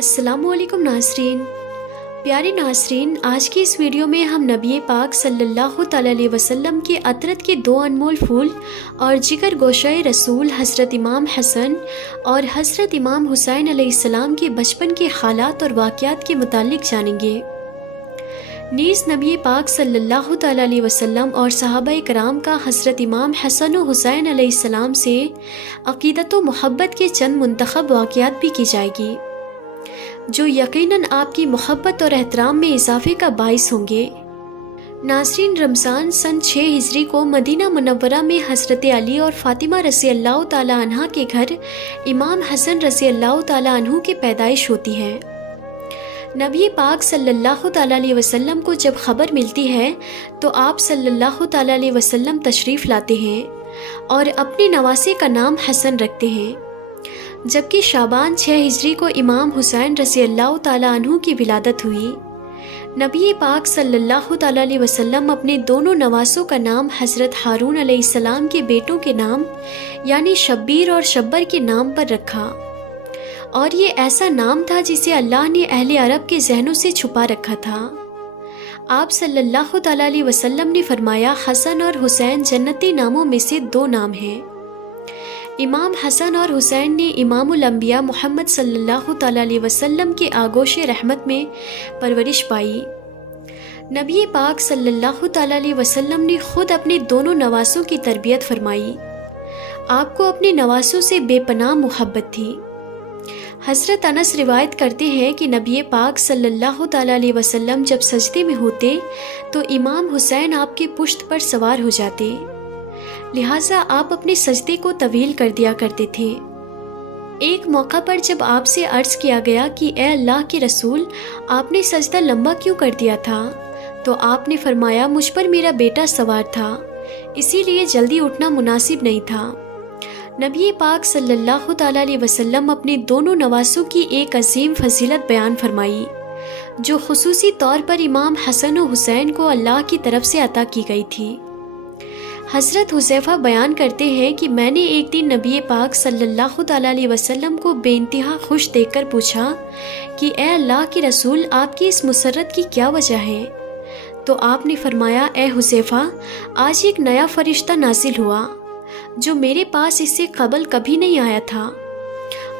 السلام علیکم ناظرین، پیارے ناظرین، آج کی اس ویڈیو میں ہم نبی پاک صلی اللہ تعالی علیہ وسلم کے عطرت کے دو انمول پھول اور جگر گوشہ رسول حضرت امام حسن اور حضرت امام حسین علیہ السلام کے بچپن کے حالات اور واقعات کے متعلق جانیں گے۔ نیز نبی پاک صلی اللہ تعالی علیہ وسلم اور صحابہ کرام کا حضرت امام حسن و حسین علیہ السلام سے عقیدت و محبت کے چند منتخب واقعات بھی کی جائے گی، جو یقیناً آپ کی محبت اور احترام میں اضافے کا باعث ہوں گے۔ ناظرین، رمضان سن 6 ہجری کو مدینہ منورہ میں حضرت علی اور فاطمہ رضی اللہ تعالی عنہ کے گھر امام حسن رضی اللہ تعالی عنہ کی پیدائش ہوتی ہے۔ نبی پاک صلی اللہ تعالی علیہ وسلم کو جب خبر ملتی ہے تو آپ صلی اللہ تعالی علیہ وسلم تشریف لاتے ہیں اور اپنے نواسے کا نام حسن رکھتے ہیں، جبکہ شعبان 6 ہجری کو امام حسین رضی اللہ تعالی عنہ کی ولادت ہوئی۔ نبی پاک صلی اللہ تعالی علیہ وسلم اپنے دونوں نواسوں کا نام حضرت ہارون علیہ السلام کے بیٹوں کے نام یعنی شبیر اور شبر کے نام پر رکھا، اور یہ ایسا نام تھا جسے اللہ نے اہل عرب کے ذہنوں سے چھپا رکھا تھا۔ آپ صلی اللہ تعالی علیہ وسلم نے فرمایا، حسن اور حسین جنتی ناموں میں سے 2 نام ہیں۔ امام حسن اور حسین نے امام الانبیاء محمد صلی اللہ تعالی علیہ وسلم کے آغوش رحمت میں پرورش پائی۔ نبی پاک صلی اللہ تعالی علیہ وسلم نے خود اپنے دونوں نواسوں کی تربیت فرمائی۔ آپ کو اپنے نواسوں سے بے پناہ محبت تھی۔ حضرت انس روایت کرتے ہیں کہ نبی پاک صلی اللہ تعالی علیہ وسلم جب سجدے میں ہوتے تو امام حسین آپ کے پشت پر سوار ہو جاتے، لہٰذا آپ اپنے سجدے کو طویل کر دیا کرتے تھے۔ ایک موقع پر جب آپ سے عرض کیا گیا کہ اے اللہ کے رسول، آپ نے سجدہ لمبا کیوں کر دیا تھا، تو آپ نے فرمایا، مجھ پر میرا بیٹا سوار تھا، اسی لیے جلدی اٹھنا مناسب نہیں تھا۔ نبی پاک صلی اللہ تعالی علیہ وسلم اپنے دونوں نواسوں کی ایک عظیم فضیلت بیان فرمائی، جو خصوصی طور پر امام حسن و حسین کو اللہ کی طرف سے عطا کی گئی تھی۔ حضرت حذیفہ بیان کرتے ہیں کہ میں نے ایک دن نبی پاک صلی اللہ تعالی علیہ وسلم کو بے انتہا خوش دیکھ کر پوچھا کہ اے اللہ کے رسول، آپ کی اس مسرت کی کیا وجہ ہے؟ تو آپ نے فرمایا، اے حذیفہ، آج ایک نیا فرشتہ نازل ہوا جو میرے پاس اس سے قبل کبھی نہیں آیا تھا۔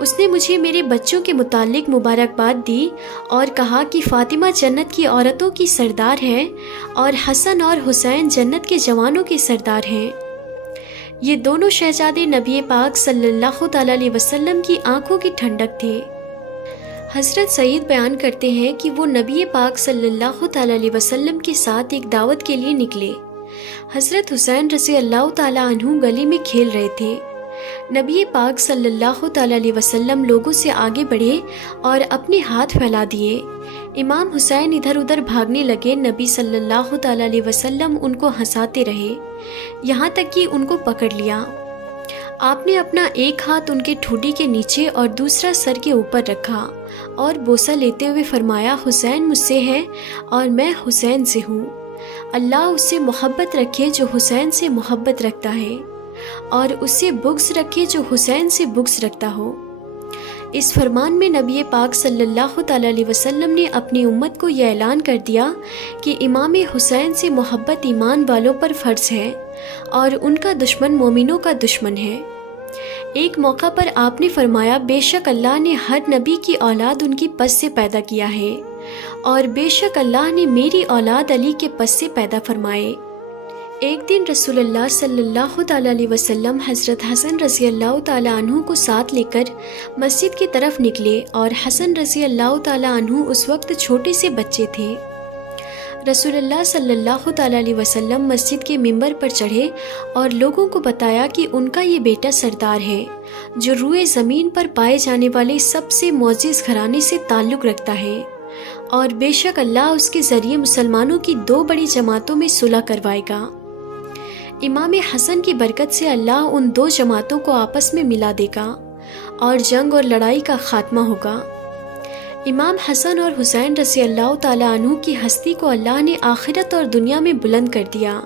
اس نے مجھے میرے بچوں کے متعلق مبارکباد دی اور کہا کہ فاطمہ جنت کی عورتوں کی سردار ہے اور حسن اور حسین جنت کے جوانوں کے سردار ہیں۔ یہ دونوں شہزادے نبی پاک صلی اللہ تعالی علیہ وسلم کی آنکھوں کی ٹھنڈک تھے۔ حضرت سعید بیان کرتے ہیں کہ وہ نبی پاک صلی اللہ تعالی علیہ وسلم کے ساتھ ایک دعوت کے لیے نکلے۔ حضرت حسین رضی اللہ تعالی عنہ گلی میں کھیل رہے تھے۔ نبی پاک صلی اللہ تعالی علیہ وسلم لوگوں سے آگے بڑھے اور اپنے ہاتھ پھیلا دیے۔ امام حسین ادھر ادھر بھاگنے لگے۔ نبی صلی اللہ تعالی علیہ وسلم ان کو ہنساتے رہے، یہاں تک کہ ان کو پکڑ لیا۔ آپ نے اپنا ایک ہاتھ ان کے ٹھوڈی کے نیچے اور دوسرا سر کے اوپر رکھا اور بوسہ لیتے ہوئے فرمایا، حسین مجھ سے ہے اور میں حسین سے ہوں۔ اللہ اس سے محبت رکھے جو حسین سے محبت رکھتا ہے، اور اس سے بغض رکھے جو حسین سے بغض رکھتا ہو۔ اس فرمان میں نبی پاک صلی اللہ تعالی علیہ وسلم نے اپنی امت کو یہ اعلان کر دیا کہ امام حسین سے محبت ایمان والوں پر فرض ہے اور ان کا دشمن مومنوں کا دشمن ہے۔ ایک موقع پر آپ نے فرمایا، بے شک اللہ نے ہر نبی کی اولاد ان کی پس سے پیدا کیا ہے، اور بے شک اللہ نے میری اولاد علی کے پس سے پیدا فرمائے۔ ایک دن رسول اللہ صلی اللہ تعالی علیہ وسلم حضرت حسن رضی اللہ تعالی عنہ کو ساتھ لے کر مسجد کی طرف نکلے، اور حسن رضی اللہ تعالی عنہ اس وقت چھوٹے سے بچے تھے۔ رسول اللہ صلی اللہ تعالی علیہ وسلم مسجد کے ممبر پر چڑھے اور لوگوں کو بتایا کہ ان کا یہ بیٹا سردار ہے، جو روئے زمین پر پائے جانے والے سب سے معزز گھرانے سے تعلق رکھتا ہے، اور بے شک اللہ اس کے ذریعے مسلمانوں کی 2 بڑی جماعتوں میں صلح کروائے گا۔ امام حسن کی برکت سے اللہ ان 2 جماعتوں کو آپس میں ملا دے گا اور جنگ اور لڑائی کا خاتمہ ہوگا۔ امام حسن اور حسین رضی اللہ تعالی عنہ کی ہستی کو اللہ نے آخرت اور دنیا میں بلند کر دیا۔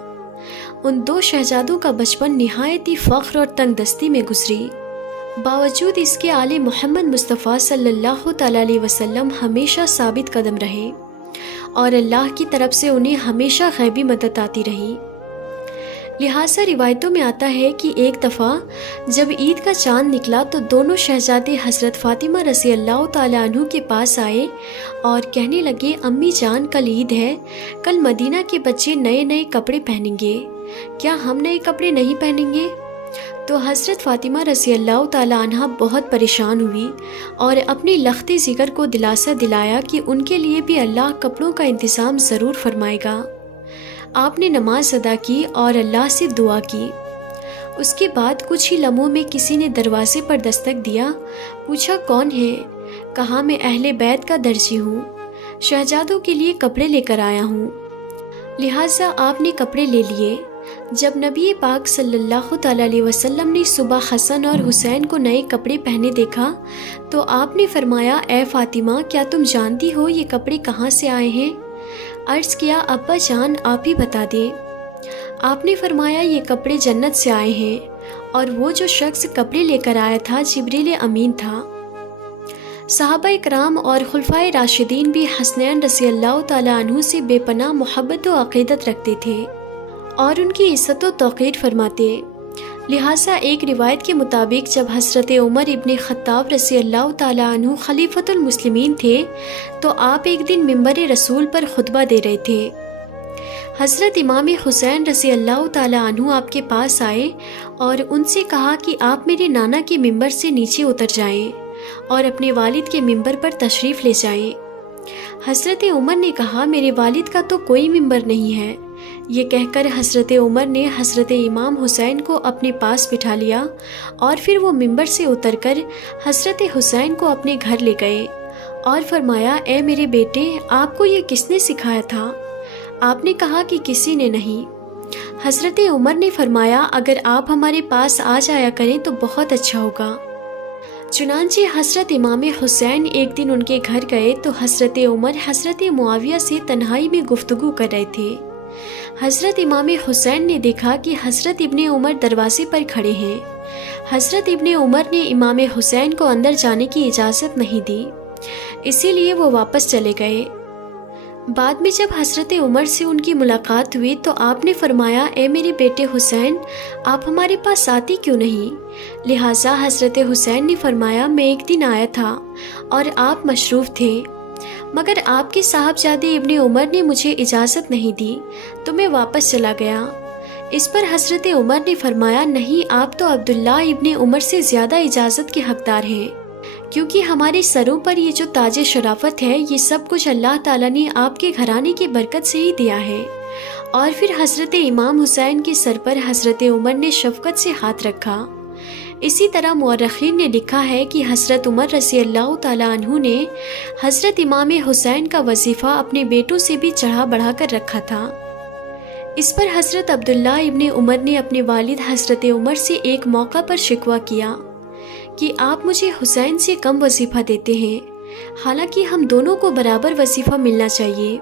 ان 2 شہزادوں کا بچپن نہایت ہی فخر اور تنگ دستی میں گزری۔ باوجود اس کے آل محمد مصطفیٰ صلی اللہ تعالیٰ علیہ وسلم ہمیشہ ثابت قدم رہے اور اللہ کی طرف سے انہیں ہمیشہ غیبی مدد آتی رہی۔ لہٰذا روایتوں میں آتا ہے کہ ایک دفعہ جب عید کا چاند نکلا تو دونوں شہزادے حضرت فاطمہ رضی اللہ تعالیٰ عنہ کے پاس آئے اور کہنے لگے، امی جان کل عید ہے، کل مدینہ کے بچے نئے نئے کپڑے پہنیں گے، کیا ہم نئے کپڑے نہیں پہنیں گے؟ تو حضرت فاطمہ رضی اللہ تعالیٰ عنہ بہت پریشان ہوئی اور اپنے لخت جگر کو دلاسا دلایا کہ ان کے لیے بھی اللہ کپڑوں کا انتظام ضرور فرمائے گا۔ آپ نے نماز ادا کی اور اللہ سے دعا کی۔ اس کے بعد کچھ ہی لمحوں میں کسی نے دروازے پر دستک دیا۔ پوچھا، کون ہے؟ کہا، میں اہل بیت کا درجی ہوں، شہزادوں کے لیے کپڑے لے کر آیا ہوں۔ لہٰذا آپ نے کپڑے لے لیے۔ جب نبی پاک صلی اللہ تعالیٰ علیہ وسلم نے صبح حسن اور حسین کو نئے کپڑے پہنے دیکھا تو آپ نے فرمایا، اے فاطمہ، کیا تم جانتی ہو یہ کپڑے کہاں سے آئے ہیں؟ عرض کیا، ابا جان آپ ہی بتا دیں۔ آپ نے فرمایا، یہ کپڑے جنت سے آئے ہیں اور وہ جو شخص کپڑے لے کر آیا تھا جبریل امین تھا۔ صحابہ اکرام اور خلفائے راشدین بھی حسنین رضی اللہ تعالیٰ عنہ سے بے پناہ محبت و عقیدت رکھتے تھے اور ان کی عزت و توقیر فرماتے۔ لہٰذا ایک روایت کے مطابق جب حضرت عمر ابن خطاب رضی اللہ تعالیٰ عنہ خلیفۃ المسلمین تھے تو آپ ایک دن ممبر رسول پر خطبہ دے رہے تھے۔ حضرت امام حسین رضی اللہ تعالیٰ عنہ آپ کے پاس آئے اور ان سے کہا کہ آپ میرے نانا کے ممبر سے نیچے اتر جائیں اور اپنے والد کے ممبر پر تشریف لے جائیں۔ حضرت عمر نے کہا، میرے والد کا تو کوئی ممبر نہیں ہے۔ یہ کہہ کر حضرت عمر نے حضرت امام حسین کو اپنے پاس بٹھا لیا اور پھر وہ ممبر سے اتر کر حضرت حسین کو اپنے گھر لے گئے اور فرمایا، اے میرے بیٹے، آپ کو یہ کس نے سکھایا تھا؟ آپ نے کہا کہ کسی نے نہیں۔ حضرت عمر نے فرمایا، اگر آپ ہمارے پاس آ جایا کریں تو بہت اچھا ہوگا۔ چنانچہ حضرت امام حسین ایک دن ان کے گھر گئے تو حضرت عمر حضرت معاویہ سے تنہائی میں گفتگو کر رہے تھے۔ حضرت امام حسین نے دیکھا کہ حضرت ابن عمر دروازے پر کھڑے ہیں۔ حضرت ابن عمر نے امام حسین کو اندر جانے کی اجازت نہیں دی، اسی لیے وہ واپس چلے گئے۔ بعد میں جب حضرت عمر سے ان کی ملاقات ہوئی تو آپ نے فرمایا، اے میرے بیٹے حسین، آپ ہمارے پاس آتی کیوں نہیں؟ لہٰذا حضرت حسین نے فرمایا، میں ایک دن آیا تھا اور آپ مصروف تھے، مگر آپ کے صاحبزادے ابن عمر نے مجھے اجازت نہیں دی تو میں واپس چلا گیا۔ اس پر حضرت عمر نے فرمایا، نہیں، آپ تو عبداللہ ابن عمر سے زیادہ اجازت کے حقدار ہیں، کیونکہ ہمارے سروں پر یہ جو تاج شرافت ہے یہ سب کچھ اللہ تعالیٰ نے آپ کے گھرانے کی برکت سے ہی دیا ہے۔ اور پھر حضرت امام حسین کے سر پر حضرت عمر نے شفقت سے ہاتھ رکھا۔ اسی طرح مورخین نے لکھا ہے کہ حضرت عمر رضی اللہ تعالیٰ عنہ نے حضرت امام حسین کا وظیفہ اپنے بیٹوں سے بھی چڑھا بڑھا کر رکھا تھا۔ اس پر حضرت عبداللہ ابن عمر نے اپنے والد حضرت عمر سے ایک موقع پر شکوہ کیا کہ آپ مجھے حسین سے کم وظیفہ دیتے ہیں، حالانکہ ہم دونوں کو برابر وظیفہ ملنا چاہیے۔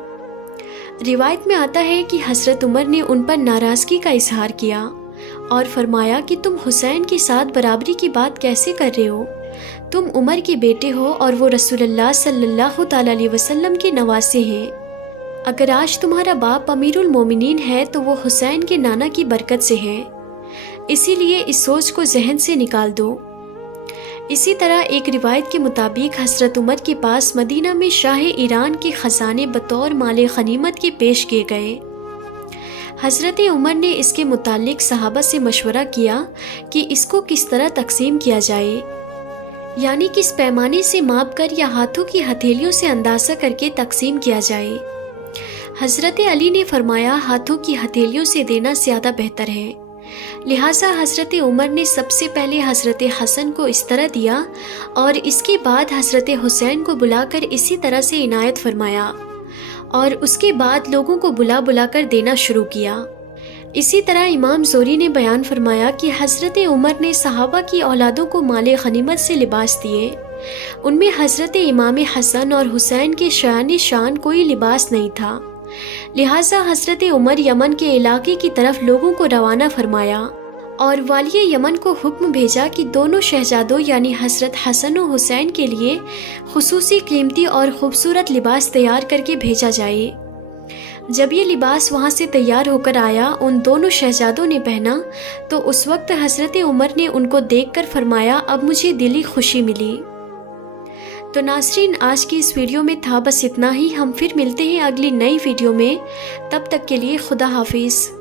روایت میں آتا ہے کہ حضرت عمر نے ان پر ناراضگی کا اظہار کیا اور فرمایا کہ تم حسین کے ساتھ برابری کی بات کیسے کر رہے ہو؟ تم عمر کے بیٹے ہو اور وہ رسول اللہ صلی اللہ تعالیٰ علیہ وسلم کے نواسے ہیں۔ اگر آج تمہارا باپ امیر المومنین ہے تو وہ حسین کے نانا کی برکت سے ہے، اسی لیے اس سوچ کو ذہن سے نکال دو۔ اسی طرح ایک روایت کے مطابق حضرت عمر کے پاس مدینہ میں شاہ ایران کے خزانے بطور مال غنیمت کے پیش کیے گئے۔ حضرت عمر نے اس کے متعلق صحابہ سے مشورہ کیا کہ اس کو کس طرح تقسیم کیا جائے، یعنی کس پیمانے سے ماپ کر یا ہاتھوں کی ہتھیلیوں سے اندازہ کر کے تقسیم کیا جائے۔ حضرت علی نے فرمایا، ہاتھوں کی ہتھیلیوں سے دینا زیادہ بہتر ہے۔ لہٰذا حضرت عمر نے سب سے پہلے حضرت حسن کو اس طرح دیا اور اس کے بعد حضرت حسین کو بلا کر اسی طرح سے عنایت فرمایا اور اس کے بعد لوگوں کو بلا بلا کر دینا شروع کیا۔ اسی طرح امام زہری نے بیان فرمایا کہ حضرت عمر نے صحابہ کی اولادوں کو مال غنیمت سے لباس دیے۔ ان میں حضرت امام حسن اور حسین کے شایان شان کوئی لباس نہیں تھا، لہٰذا حضرت عمر یمن کے علاقے کی طرف لوگوں کو روانہ فرمایا اور والی یمن کو حکم بھیجا کہ دونوں شہزادوں یعنی حضرت حسن و حسین کے لیے خصوصی قیمتی اور خوبصورت لباس تیار کر کے بھیجا جائے۔ جب یہ لباس وہاں سے تیار ہو کر آیا، ان دونوں شہزادوں نے پہنا تو اس وقت حضرت عمر نے ان کو دیکھ کر فرمایا، اب مجھے دلی خوشی ملی۔ تو ناظرین، آج کی اس ویڈیو میں تھا بس اتنا ہی۔ ہم پھر ملتے ہیں اگلی نئی ویڈیو میں، تب تک کے لیے خدا حافظ۔